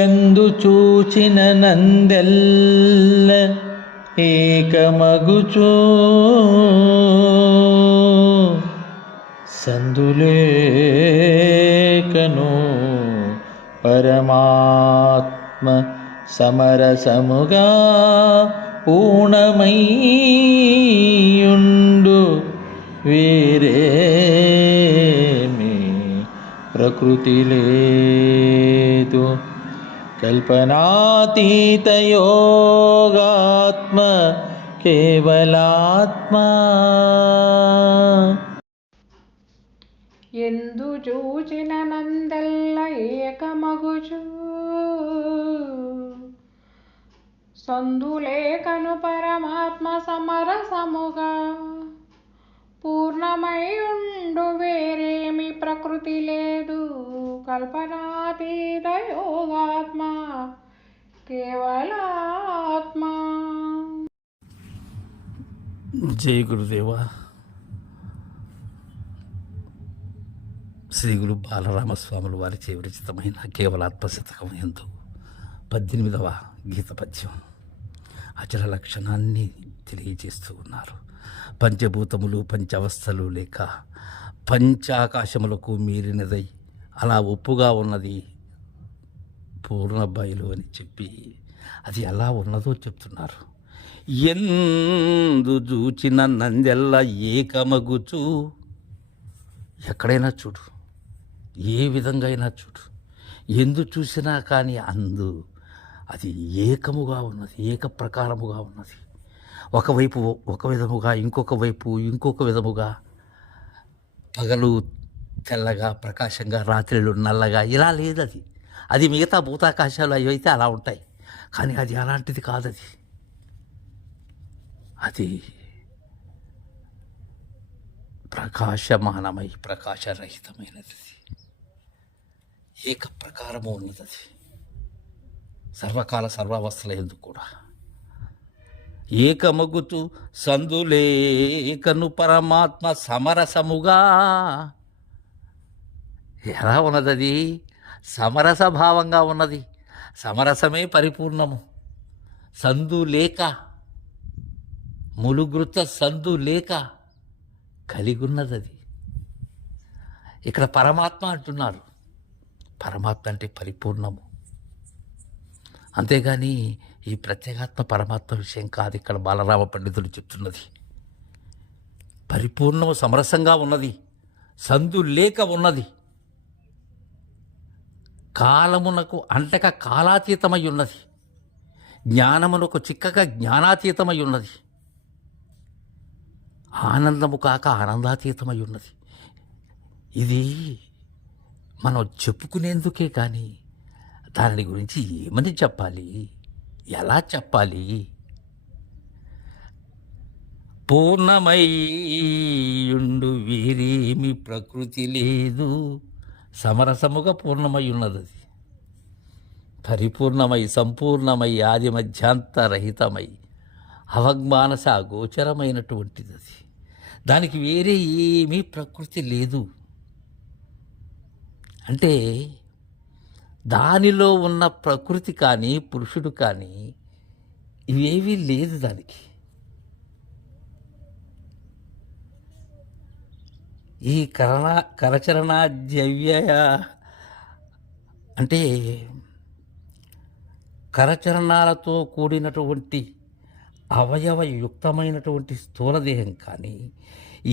ఎందు చూచిన నందెల్ల ఏకమగుచో సందులేకను పరమాత్మ సమరసముగా పూర్ణమయ్యుండు వేరేమి ప్రకృతి లేదు. కల్పనాతీత యోగాత్మ కేవలాత్మ. ఎందు చూచిన నందెల్ల ఏకమగుచు సందులేకను పరమాత్మ సమరసముగా పూర్ణమై ఉండు వేరేమి ప్రకృతి లేదు. కల్పనాతీత యోగాత్మ కేవలాత్మ. జై గురుదేవా. శ్రీ గురు బాలరామస్వాములు వారిచే విరచితమైన కేవలాత్మ శతకం యందు 18వ గీత పద్యం అచల లక్షణాన్ని తెలియజేస్తూ ఉన్నారు. పంచభూతములు పంచవస్థలు లేక పంచాకాశములకు మీరినదై అలా ఒప్పుగా ఉన్నది పూర్ణ బయలు అని చెప్పి అది ఎలా ఉన్నదో చెప్తున్నారు. ఎందు చూచిన నందెల్ల ఏకమగుచు, ఎక్కడైనా చూడు, ఏ విధంగా అయినా చూడు, ఎందు చూసినా కానీ అందు అది ఏకముగా ఉన్నది, ఏక ప్రకారముగా ఉన్నది. ఒకవైపు ఒక విధముగా, ఇంకొక వైపు ఇంకొక విధముగా, పగలు తెల్లగా ప్రకాశంగా, రాత్రిలు నల్లగా, ఇలా లేదు అది. అది మిగతా భూతాకాశాలు అవి అయితే అలా ఉంటాయి, కానీ అది అలాంటిది కాదది. అది ప్రకాశమానమై ప్రకాశరహితమైనది, ఏక ప్రకారము ఉన్నది. అది సర్వకాల సర్వావస్థల యందు కూడా ఏకమగుచు సందులేకను పరమాత్మ సమరసముగా. ఎలా ఉన్నది? సమరస భావంగా ఉన్నది. సమరసమే పరిపూర్ణము. సందు లేక, ములుగృత సందు లేక కలిగి ఉన్నది అది. ఇక్కడ పరమాత్మ అంటున్నారు. పరమాత్మ అంటే పరిపూర్ణము. అంతేగాని ఈ ప్రత్యేగాత్మ పరమాత్మ విషయం కాదు. ఇక్కడ బాలరామ పండితుడు చెప్తున్నది పరిపూర్ణము, సమరసంగా ఉన్నది, సందు లేక ఉన్నది, కాలమునకు అంటక కాలాతీతమై ఉన్నది, జ్ఞానమునకు చిక్కక జ్ఞానాతీతమై ఉన్నది, ఆనందము కాక ఆనందాతీతమై ఉన్నది. ఇది మనం చెప్పుకునేందుకే కానీ దాని గురించి ఏమని చెప్పాలి, ఎలా చెప్పాలి? పూర్ణమయ్యుండు వీరేమి ప్రకృతి లేదు. సమరసముగా పూర్ణమై ఉన్నది అది. పరిపూర్ణమై, సంపూర్ణమై, ఆది మధ్యాంతరహితమై, అవజ్ఞానస గోచరమైనటువంటిది అది. దానికి వేరే ఏమీ ప్రకృతి లేదు. అంటే దానిలో ఉన్న ప్రకృతి కానీ పురుషుడు కానీ ఇవేవీ లేదు దానికి. ఈ కరచరణాద్యవ్యయ అంటే కరచరణాలతో కూడినటువంటి అవయవయుక్తమైనటువంటి స్థూలదేహం కానీ,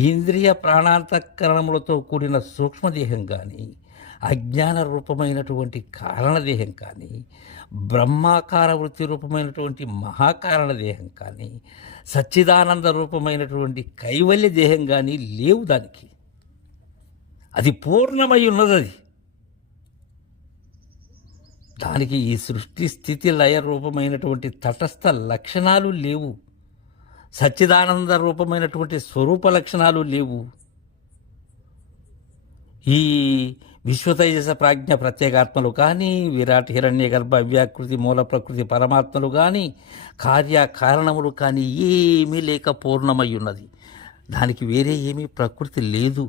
ఇంద్రియ ప్రాణాంతఃకరణములతో కూడిన సూక్ష్మదేహం కానీ, అజ్ఞాన రూపమైనటువంటి కారణదేహం కానీ, బ్రహ్మాకార వృత్తి రూపమైనటువంటి మహాకారణ దేహం కానీ, సచ్చిదానంద రూపమైనటువంటి కైవల్య దేహం కానీ లేవు దానికి. అది పూర్ణమై ఉన్నది. దానికి ఈ సృష్టి స్థితి లయ రూపమైనటువంటి తటస్థ లక్షణాలు లేవు. సచ్చిదానంద రూపమైనటువంటి స్వరూప లక్షణాలు లేవు. ఈ విశ్వతైజస ప్రాజ్ఞ ప్రత్యేగాత్మలు కానీ, విరాట్ హిరణ్య గర్భ అవ్యాకృతి మూల ప్రకృతి పరమాత్మలు కానీ, కార్యకారణములు కానీ ఏమీ లేక పూర్ణమై ఉన్నది. దానికి వేరే ఏమీ ప్రకృతి లేదు.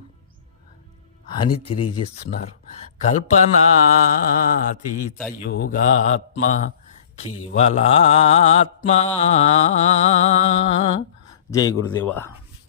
అని తెలియజేస్తున్నారు. కల్పనాతీత యోగాత్మ కేవలాత్మ. జై గురుదేవా.